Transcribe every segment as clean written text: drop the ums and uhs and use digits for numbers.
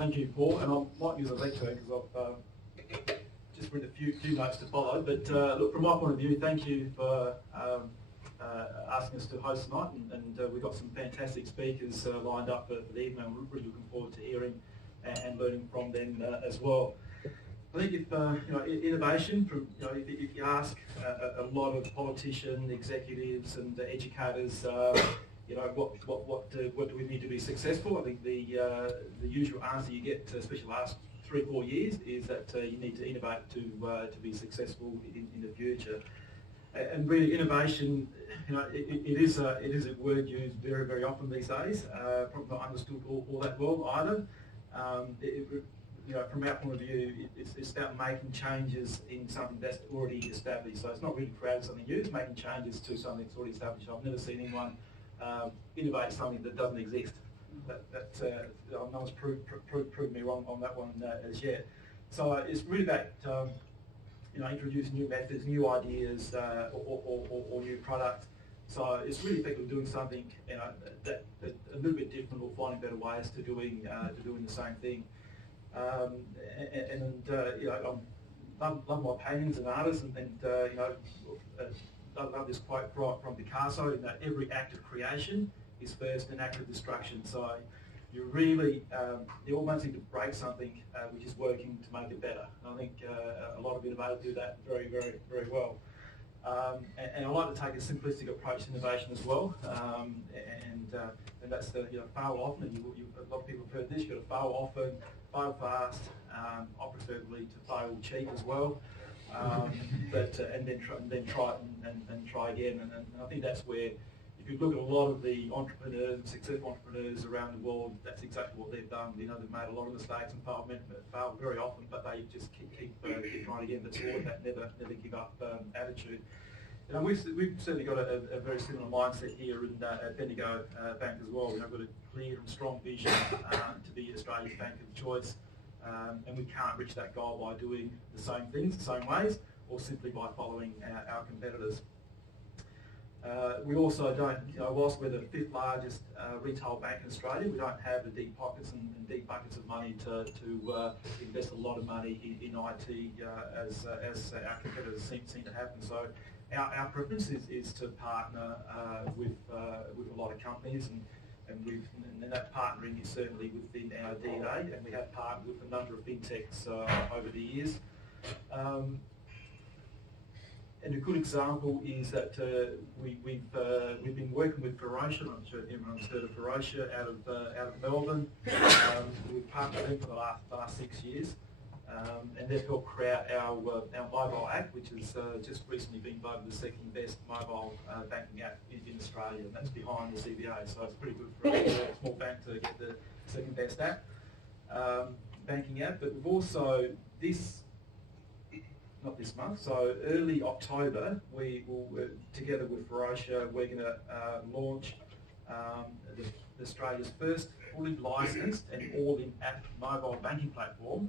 Thank you, Paul, and I might use a lecture because I've just written a few notes to follow. But look, from my point of view, thank you for asking us to host tonight, and we've got some fantastic speakers lined up for the evening. I'm really looking forward to hearing and learning from them as well. I think if innovation, from if you ask a lot of politicians, executives, and educators, what do we need to be successful? I think the usual answer you get, especially the last 3-4 years, is that you need to innovate to be successful in the future. And really, innovation, it is a word used very, very often these days. Probably not understood all that well either. From our point of view, it's about making changes in something that's already established. So it's not really creating something new, it's making changes to something that's already established. I've never seen anyone innovate something that doesn't exist. No one's proved me wrong on that one as yet. So it's really about introducing new methods, new ideas, or new products. So it's really effectively doing something that a little bit different, or finding better ways to doing the same thing. I love my paintings and artists, I love this quote from Picasso, that every act of creation is first an act of destruction. So you almost need to break something which is working to make it better. And I think a lot of innovators do that very, very, very well. And I like to take a simplistic approach to innovation as well. And that's the fail often. And a lot of people have heard this. You've got to fail often, fail fast. I preferably to fail cheap as well. And then try and try again. And I think that's where, if you look at a lot of the entrepreneurs, successful entrepreneurs around the world, that's exactly what they've done. They've made a lot of mistakes and failed very often, but they just keep trying again. That's all that never give up attitude. We've certainly got a very similar mindset here at Bendigo Bank as well. We've got a clear and strong vision to be Australia's bank of choice, and we can't reach that goal by doing the same things the same ways, or simply by following our competitors. We also don't, whilst we're the 5th largest retail bank in Australia, we don't have the deep pockets and deep buckets of money to invest a lot of money in IT as our competitors seem to happen. So our preference is to partner with a lot of companies, and that partnering is certainly within our DNA, and we have partnered with a number of fintechs over the years. And a good example is that we've been working with Formichella. I'm sure everyone's heard of Formichella out of Melbourne. We've partnered with them for the last 6 years, and they've helped create our mobile app, which has just recently been voted the 2nd best mobile banking app in Australia, and that's behind the CBA. So it's pretty good for a small bank to get the 2nd best app banking app. But we've also not this month, so early October, we will, together with Formichella, we're going to launch Australia's first fully licensed and all-in-app mobile banking platform.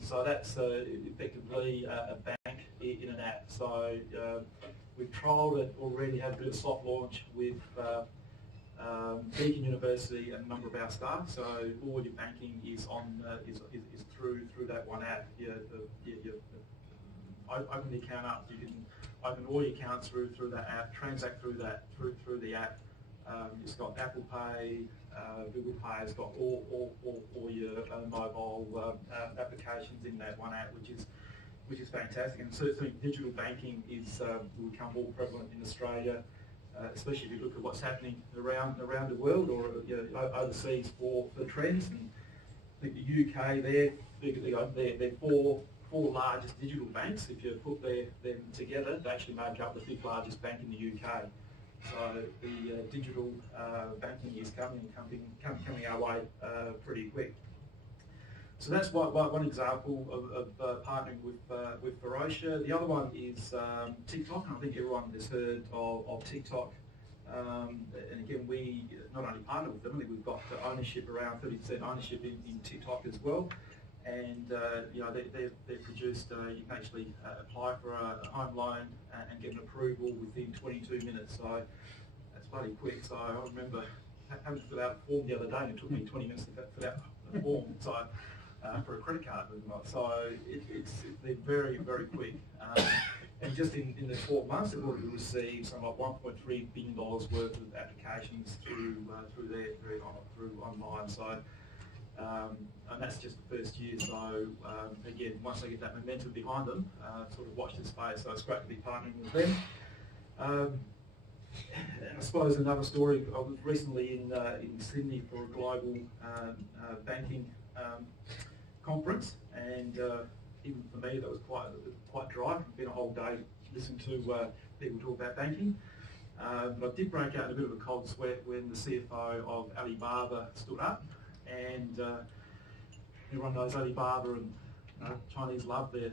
So that's effectively a bank in an app. So we've trialled it already, had a bit of a soft launch with Beacon University and a number of our staff. So all your banking is is through that one app. You open the account up, you can open all your accounts through that app, transact through the app. It's got Apple Pay, Google Pay. It's got all your mobile applications in that one app, which is fantastic. And certainly digital banking will become more prevalent in Australia, especially if you look at what's happening around the world, or overseas for trends. And I think the UK, they're four largest digital banks. If you put them together, they actually make up the 5th largest bank in the UK. So the digital banking is coming our way pretty quick. So that's one example of partnering with Formichella. The other one is TikTok, and I think everyone has heard of TikTok. And again, we not only partner with them, I think we've got ownership, around 30% ownership in TikTok as well. And they've produced, you can actually apply for a home loan and get an approval within 22 minutes. So that's bloody quick. So I remember having to fill out a form the other day, and it took me 20 minutes to fill out form, so for a credit card, believe it or not. So they're very, very quick. And just in the 12 months, they've already received something like $1.3 billion worth of applications through online. So, and that's just the first year. So again, once they get that momentum behind them, sort of watch this space. So it's great to be partnering with them. And I suppose another story. I was recently in Sydney for a global banking conference, and even for me, that was quite dry. It's been a whole day listening to people talk about banking. But I did break out in a bit of a cold sweat when the CFO of Alibaba stood up, and everyone knows Alibaba, and Chinese love their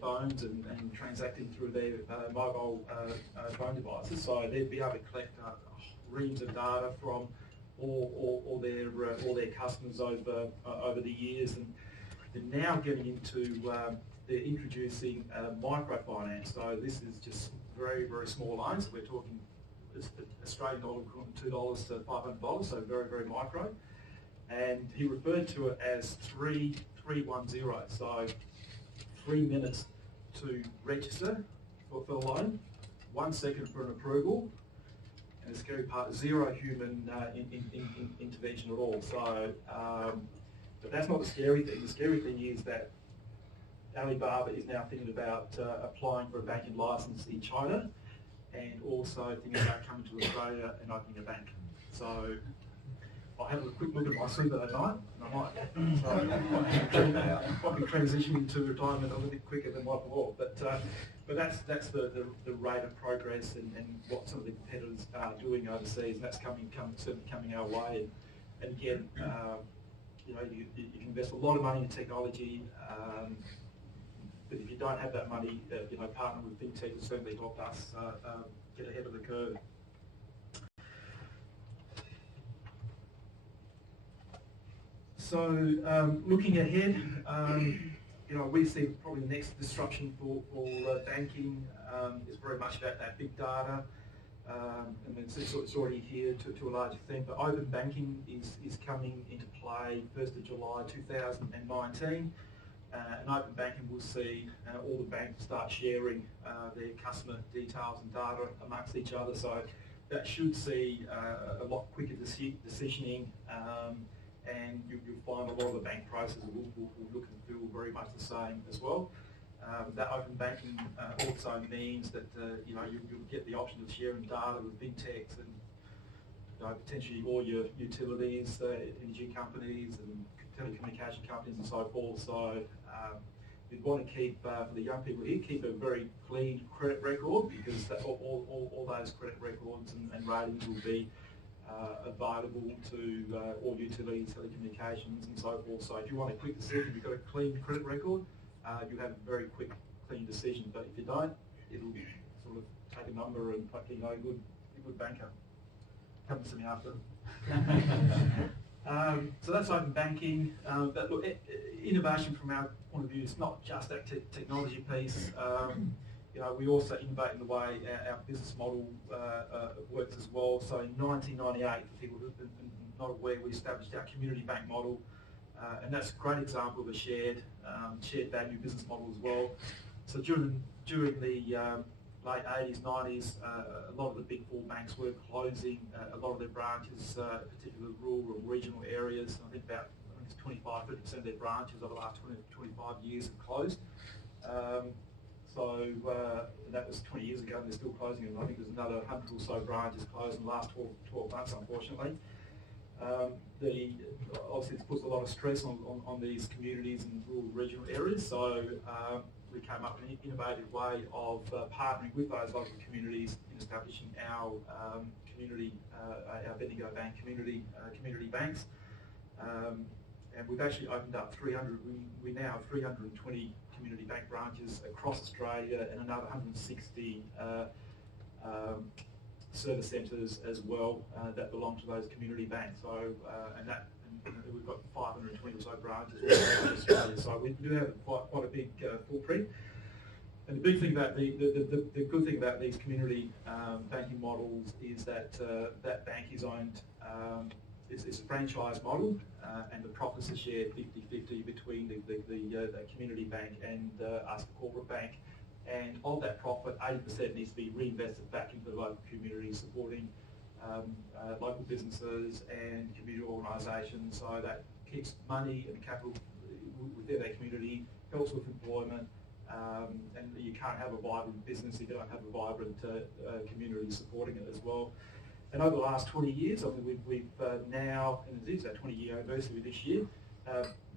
phones and transacting through their mobile phone devices. So they'd be able to collect reams of data from all their customers over the years, and they're now getting into they're introducing microfinance. So this is just very, very small loans. We're talking Australian dollar equivalent $2 to $500, so very, very micro. And he referred to it as 310. So 3 minutes to register for the loan, 1 second for an approval, and the scary part, 0 human intervention at all. So, but that's not the scary thing. The scary thing is that Alibaba is now thinking about applying for a banking license in China, and also thinking about coming to Australia and opening a bank. So I had a quick look at my sleep that night, and I might be transitioning into retirement a little bit quicker than what before. But that's the rate of progress and what some of the competitors are doing overseas, and that's certainly coming our way. And again, you can invest a lot of money in technology, but if you don't have that money, partner with fintech will certainly help us get ahead of the curve. So looking ahead, we see probably the next disruption for banking is very much about that big data, and it's already here to a large extent. But open banking is coming into play 1st of July 2019, and open banking will see all the banks start sharing their customer details and data amongst each other. So that should see a lot quicker decisioning. And you'll find a lot of the bank processes will look and feel very much the same as well. That open banking also means that you'll get the option of sharing data with big techs and potentially all your utilities, energy companies and telecommunication companies and so forth. So you'd want to keep, for the young people here, keep a very clean credit record, because all those credit records and ratings will be available to all utilities, telecommunications and so forth. So if you want a quick decision, you've got a clean credit record, you have a very quick, clean decision. But if you don't, it'll sort of take a number and hopefully a good banker. Come to me after. So that's open banking. But look, innovation from our point of view is not just that technology piece. We also innovate in the way our business model works as well. So in 1998, for people who are not aware, we established our community bank model, and that's a great example of a shared value business model as well. So during the late 80s, 90s, a lot of the big 4 banks were closing a lot of their branches, particularly rural and regional areas. I think it's 25-30% of their branches over the last 20 to 25 years have closed. So that was 20 years ago, and they're still closing, and I think there's another 100 or so branches closed in the last 12 months, unfortunately. Obviously it puts a lot of stress on these communities and rural regional areas, so we came up with an innovative way of partnering with those local communities in establishing our Bendigo Bank community banks. And we've actually opened up 300, we now have 320 community bank branches across Australia, and another 160 service centres as well that belong to those community banks. So, and we've got 520 or so branches all over Australia. So we do have quite a big footprint. And the big thing about the good thing about these community banking models is that that bank is owned. it's a franchise model, and the profits are shared 50-50 between the community bank and us, the corporate bank. And of that profit, 80% needs to be reinvested back into the local community, supporting local businesses and community organisations. So that keeps money and capital within that community, helps with employment, and you can't have a vibrant business if you don't have a vibrant community supporting it as well. And over the last 20 years, I mean, we've now, and it is our 20-year anniversary this year,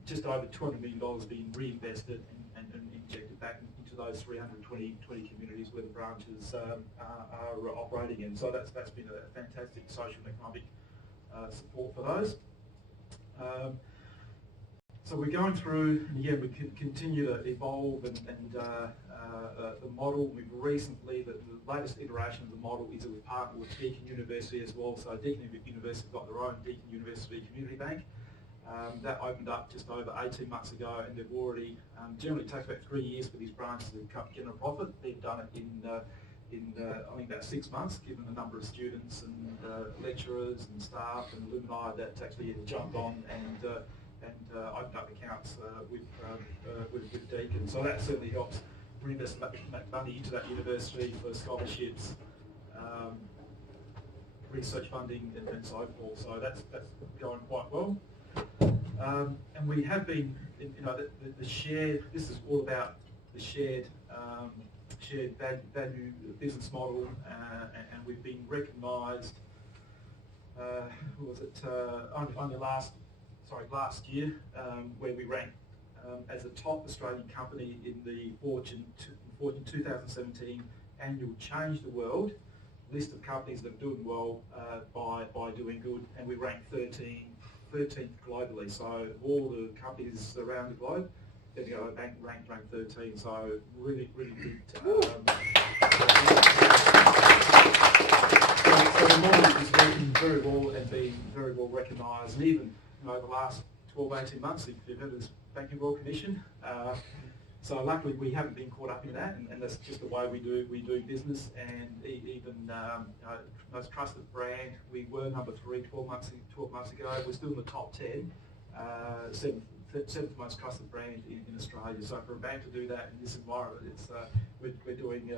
just over $200 million being reinvested and injected back into those 320 communities where the branches are operating in. So that's been a fantastic social and economic support for those. So we're going through, and again, we continue to evolve and the model. We've recently, the latest iteration of the model is that we've partnered with Deakin University as well. So Deakin University have got their own Deakin University Community Bank. That opened up just over 18 months ago, and they've already, generally it takes about 3 years for these branches to get a profit. They've done it in I think about 6 months, given the number of students and lecturers and staff and alumni that actually jumped on and opened up accounts with Deakin. So that certainly helps reinvest money into that university for scholarships, research funding and so forth. So that's going quite well. And we have been, the shared, this is all about the shared value business model, and we've been recognised, only last year, where we ranked as a top Australian company in the Fortune 2017 annual Change the World list of companies that are doing well by doing good, and we ranked 13th globally. So all the companies around the globe, Bendigo Bank ranked 13. So really good. So the model is working very well and being very well recognised, and even over the last 12-18 months, you've heard of this Banking Royal Commission. So luckily we haven't been caught up in that, and that's just the way we do business. And even most trusted brand, we were number 3 12 months ago. We're still in the top 10, seventh most trusted brand in Australia. So for a bank to do that in this environment, it's we're doing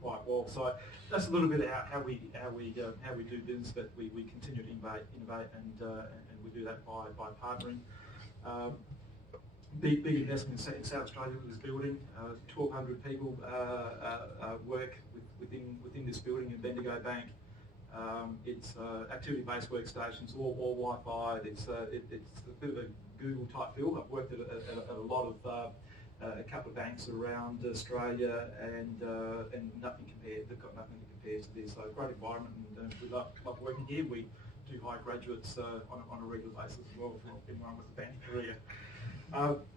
quite well. So that's a little bit about how we do business, but we continue to innovate, and we do that by partnering. Big investment in South Australia with this building. 1,200 people work within this building in Bendigo Bank. It's activity-based workstations, all Wi-Fi. It's a bit of a Google type feel. I've worked at a lot of a couple of banks around Australia, and nothing compared. They've got nothing to compare to this. So great environment, and we love working here. We do hire graduates on a regular basis as well for anyone with a bank career.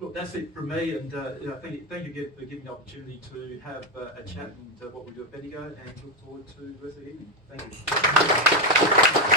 Look, that's it from me, and thank you again for giving the opportunity to have a chat and what we do at Bendigo, and look forward to the rest of the evening. Thank you.